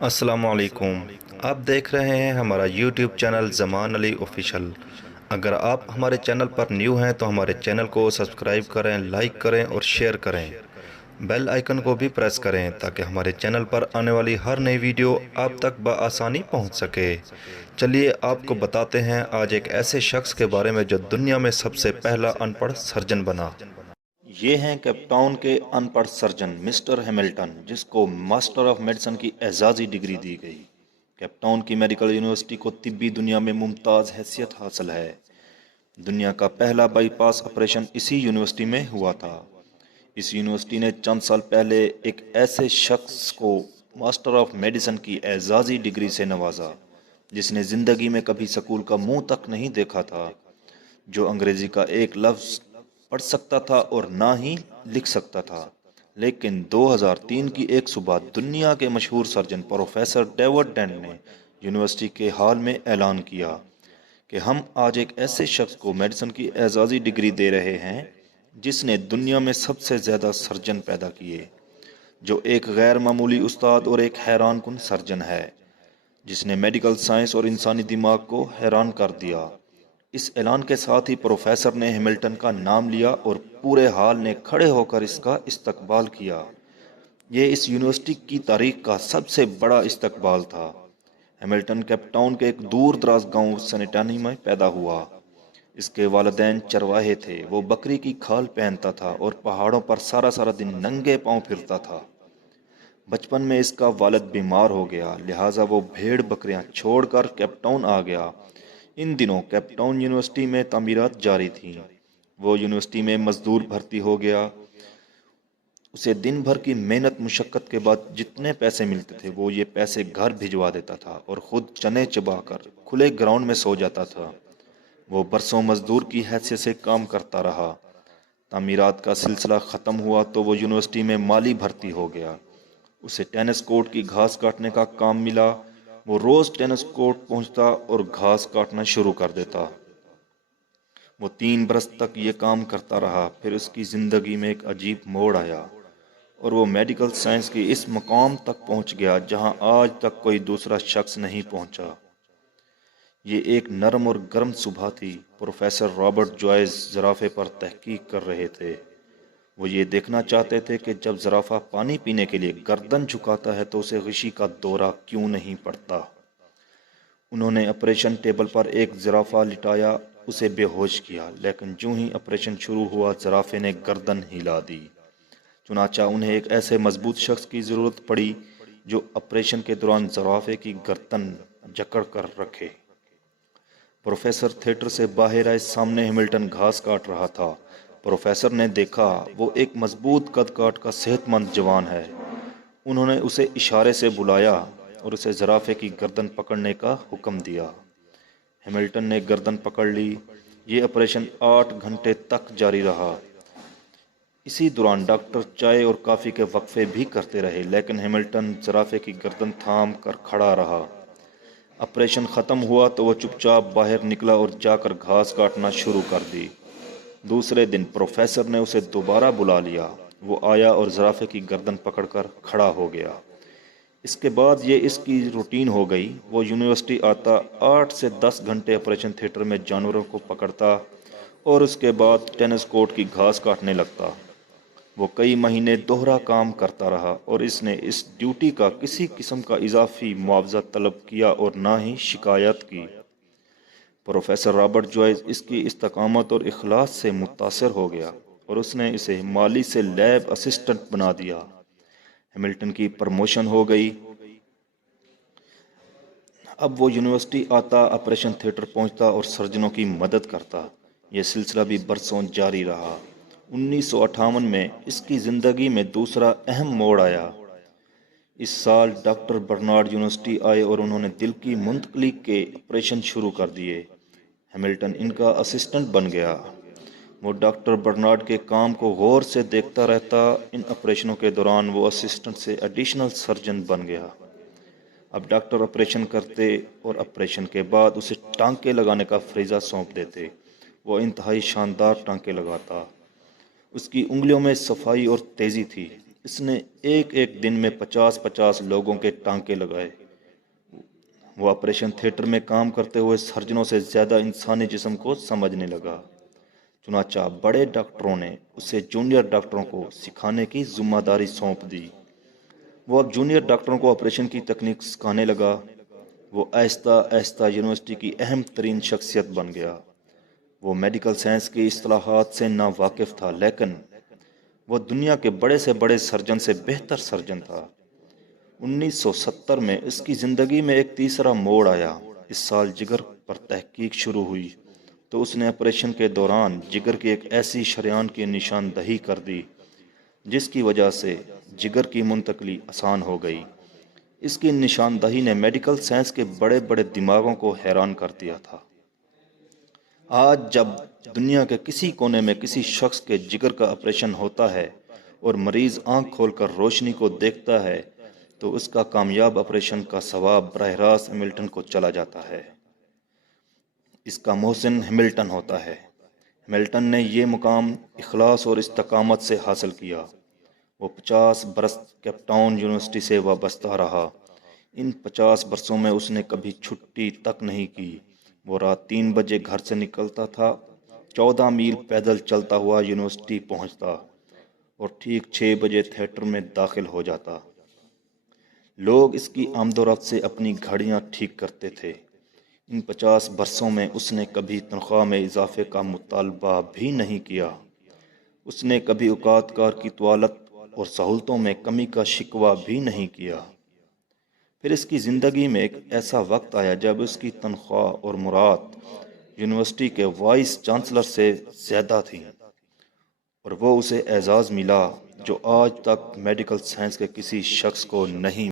السلام علیکم۔ آپ دیکھ رہے ہیں ہمارا یوٹیوب چینل زمان علی آفیشل۔ اگر آپ ہمارے چینل پر نیو ہیں تو ہمارے چینل کو سبسکرائب کریں، لائک کریں اور شیئر کریں۔ بیل آئیکن کو بھی پریس کریں تاکہ ہمارے چینل پر آنے والی ہر نئی ویڈیو آپ تک بآسانی پہنچ سکے۔ چلیے آپ کو بتاتے ہیں آج ایک ایسے شخص کے بارے میں جو دنیا میں سب سے پہلا ان پڑھ سرجن بنا۔ یہ ہیں کیپ ٹاؤن کے ان پڑھ سرجن مسٹر ہیملٹن، جس کو ماسٹر آف میڈیسن کی اعزازی ڈگری دی گئی۔ کیپ ٹاؤن کی میڈیکل یونیورسٹی کو طبی دنیا میں ممتاز حیثیت حاصل ہے۔ دنیا کا پہلا بائی پاس آپریشن اسی یونیورسٹی میں ہوا تھا۔ اس یونیورسٹی نے چند سال پہلے ایک ایسے شخص کو ماسٹر آف میڈیسن کی اعزازی ڈگری سے نوازا جس نے زندگی میں کبھی سکول کا منہ تک نہیں دیکھا تھا، جو انگریزی کا ایک لفظ پڑھ سکتا تھا اور نہ ہی لکھ سکتا تھا، لیکن 2003 کی ایک صبح دنیا کے مشہور سرجن پروفیسر ڈیوڈ ڈینٹ نے یونیورسٹی کے ہال میں اعلان کیا کہ ہم آج ایک ایسے شخص کو میڈیسن کی اعزازی ڈگری دے رہے ہیں جس نے دنیا میں سب سے زیادہ سرجن پیدا کیے، جو ایک غیر معمولی استاد اور ایک حیران کن سرجن ہے جس نے میڈیکل سائنس اور انسانی دماغ کو حیران کر دیا۔ اس اعلان کے ساتھ ہی پروفیسر نے ہیملٹن کا نام لیا اور پورے ہال نے کھڑے ہو کر اس کا استقبال کیا۔ یہ اس یونیورسٹی کی تاریخ کا سب سے بڑا استقبال تھا۔ ہیملٹن کیپ ٹاؤن کے ایک دور دراز گاؤں سنٹانی میں پیدا ہوا۔ اس کے والدین چرواہے تھے۔ وہ بکری کی کھال پہنتا تھا اور پہاڑوں پر سارا دن ننگے پاؤں پھرتا تھا۔ بچپن میں اس کا والد بیمار ہو گیا، لہٰذا وہ بھیڑ بکریاں چھوڑ کر کیپ ٹاؤن آ گیا۔ ان دنوں کیپ ٹاؤن یونیورسٹی میں تعمیرات جاری تھیں۔ وہ یونیورسٹی میں مزدور بھرتی ہو گیا۔ اسے دن بھر کی محنت مشقت کے بعد جتنے پیسے ملتے تھے وہ یہ پیسے گھر بھجوا دیتا تھا اور خود چنے چبا کر کھلے گراؤنڈ میں سو جاتا تھا۔ وہ برسوں مزدور کی حیثیت سے کام کرتا رہا۔ تعمیرات کا سلسلہ ختم ہوا تو وہ یونیورسٹی میں مالی بھرتی ہو گیا۔ اسے ٹینس کورٹ کی گھاس کاٹنے کا کام ملا۔ وہ روز ٹینس کورٹ پہنچتا اور گھاس کاٹنا شروع کر دیتا۔ وہ 3 برس تک یہ کام کرتا رہا۔ پھر اس کی زندگی میں ایک عجیب موڑ آیا اور وہ میڈیکل سائنس کی اس مقام تک پہنچ گیا جہاں آج تک کوئی دوسرا شخص نہیں پہنچا۔ یہ ایک نرم اور گرم صبح تھی۔ پروفیسر رابرٹ جوائس زرافے پر تحقیق کر رہے تھے۔ وہ یہ دیکھنا چاہتے تھے کہ جب زرافہ پانی پینے کے لیے گردن جھکاتا ہے تو اسے غشی کا دورہ کیوں نہیں پڑتا۔ انہوں نے آپریشن ٹیبل پر ایک زرافہ لٹایا، اسے بے ہوش کیا، لیکن جوں ہی آپریشن شروع ہوا زرافے نے گردن ہلا دی۔ چنانچہ انہیں ایک ایسے مضبوط شخص کی ضرورت پڑی جو آپریشن کے دوران زرافے کی گردن جکڑ کر رکھے۔ پروفیسر تھیٹر سے باہر آئے۔ سامنے ہیملٹن گھاس کاٹ رہا تھا۔ پروفیسر نے دیکھا وہ ایک مضبوط قد کاٹ کا صحت مند جوان ہے۔ انہوں نے اسے اشارے سے بلایا اور اسے زرافے کی گردن پکڑنے کا حکم دیا۔ ہیملٹن نے گردن پکڑ لی۔ یہ آپریشن 8 گھنٹے تک جاری رہا۔ اسی دوران ڈاکٹر چائے اور کافی کے وقفے بھی کرتے رہے، لیکن ہیملٹن زرافے کی گردن تھام کر کھڑا رہا۔ آپریشن ختم ہوا تو وہ چپ چاپ باہر نکلا اور جا کر گھاس کاٹنا شروع کر دی۔ دوسرے دن پروفیسر نے اسے دوبارہ بلا لیا۔ وہ آیا اور زرافے کی گردن پکڑ کر کھڑا ہو گیا۔ اس کے بعد یہ اس کی روٹین ہو گئی۔ وہ یونیورسٹی آتا، 8 سے 10 گھنٹے آپریشن تھیٹر میں جانوروں کو پکڑتا اور اس کے بعد ٹینس کورٹ کی گھاس کاٹنے لگتا۔ وہ کئی مہینے دوہرا کام کرتا رہا اور اس نے اس ڈیوٹی کا کسی قسم کا اضافی معاوضہ طلب کیا اور نہ ہی شکایت کی۔ پروفیسر رابرٹ جوائس اس کی استقامت اور اخلاص سے متاثر ہو گیا اور اس نے اسے مالی سے لیب اسسٹنٹ بنا دیا۔ ہیملٹن کی پروموشن ہو گئی۔ اب وہ یونیورسٹی آتا، آپریشن تھیٹر پہنچتا اور سرجنوں کی مدد کرتا۔ یہ سلسلہ بھی برسوں جاری رہا۔ 1958 میں اس کی زندگی میں دوسرا اہم موڑ آیا۔ اس سال ڈاکٹر برنارڈ یونیورسٹی آئے اور انہوں نے دل کی منتقلی کے آپریشن شروع کر دیے۔ ہیملٹن ان کا اسسٹنٹ بن گیا۔ وہ ڈاکٹر برنارڈ کے کام کو غور سے دیکھتا رہتا۔ ان آپریشنوں کے دوران وہ اسسٹنٹ سے ایڈیشنل سرجن بن گیا۔ اب ڈاکٹر آپریشن کرتے اور آپریشن کے بعد اسے ٹانکے لگانے کا فریضہ سونپ دیتے۔ وہ انتہائی شاندار ٹانکے لگاتا۔ اس کی انگلیوں میں صفائی اور تیزی تھی۔ اس نے ایک ایک دن میں 50 لوگوں کے ٹانکے لگائے۔ وہ آپریشن تھیٹر میں کام کرتے ہوئے سرجنوں سے زیادہ انسانی جسم کو سمجھنے لگا۔ چنانچہ بڑے ڈاکٹروں نے اسے جونیئر ڈاکٹروں کو سکھانے کی ذمہ داری سونپ دی۔ وہ اب جونیئر ڈاکٹروں کو آپریشن کی تکنیک سکھانے لگا۔ وہ آہستہ آہستہ یونیورسٹی کی اہم ترین شخصیت بن گیا۔ وہ میڈیکل سائنس کی اصطلاحات سے نا واقف تھا، لیکن وہ دنیا کے بڑے سے بڑے سرجن سے بہتر سرجن تھا۔ 1970 میں اس کی زندگی میں ایک تیسرا موڑ آیا۔ اس سال جگر پر تحقیق شروع ہوئی تو اس نے آپریشن کے دوران جگر کی ایک ایسی شریان کی نشاندہی کر دی جس کی وجہ سے جگر کی منتقلی آسان ہو گئی۔ اس کی نشاندہی نے میڈیکل سائنس کے بڑے بڑے دماغوں کو حیران کر دیا تھا۔ آج جب دنیا کے کسی کونے میں کسی شخص کے جگر کا آپریشن ہوتا ہے اور مریض آنکھ کھول کر روشنی کو دیکھتا ہے تو اس کا کامیاب آپریشن کا ثواب براہ راست ہیملٹن کو چلا جاتا ہے۔ اس کا محسن ہیملٹن ہوتا ہے۔ ہیملٹن نے یہ مقام اخلاص اور استقامت سے حاصل کیا۔ وہ 50 برس کیپ ٹاؤن یونیورسٹی سے وابستہ رہا۔ ان 50 برسوں میں اس نے کبھی چھٹی تک نہیں کی۔ وہ رات 3 بجے گھر سے نکلتا تھا، 14 میل پیدل چلتا ہوا یونیورسٹی پہنچتا اور ٹھیک 6 بجے تھیٹر میں داخل ہو جاتا۔ لوگ اس کی آمد و رفت سے اپنی گھڑیاں ٹھیک کرتے تھے۔ ان 50 برسوں میں اس نے کبھی تنخواہ میں اضافے کا مطالبہ بھی نہیں کیا۔ اس نے کبھی اوقات کار کی طوالت اور سہولتوں میں کمی کا شکوہ بھی نہیں کیا۔ پھر اس کی زندگی میں ایک ایسا وقت آیا جب اس کی تنخواہ اور مراد یونیورسٹی کے وائس چانسلر سے زیادہ تھیں، اور وہ اسے اعزاز ملا جو آج تک میڈیکل سائنس کے کسی شخص کو نہیں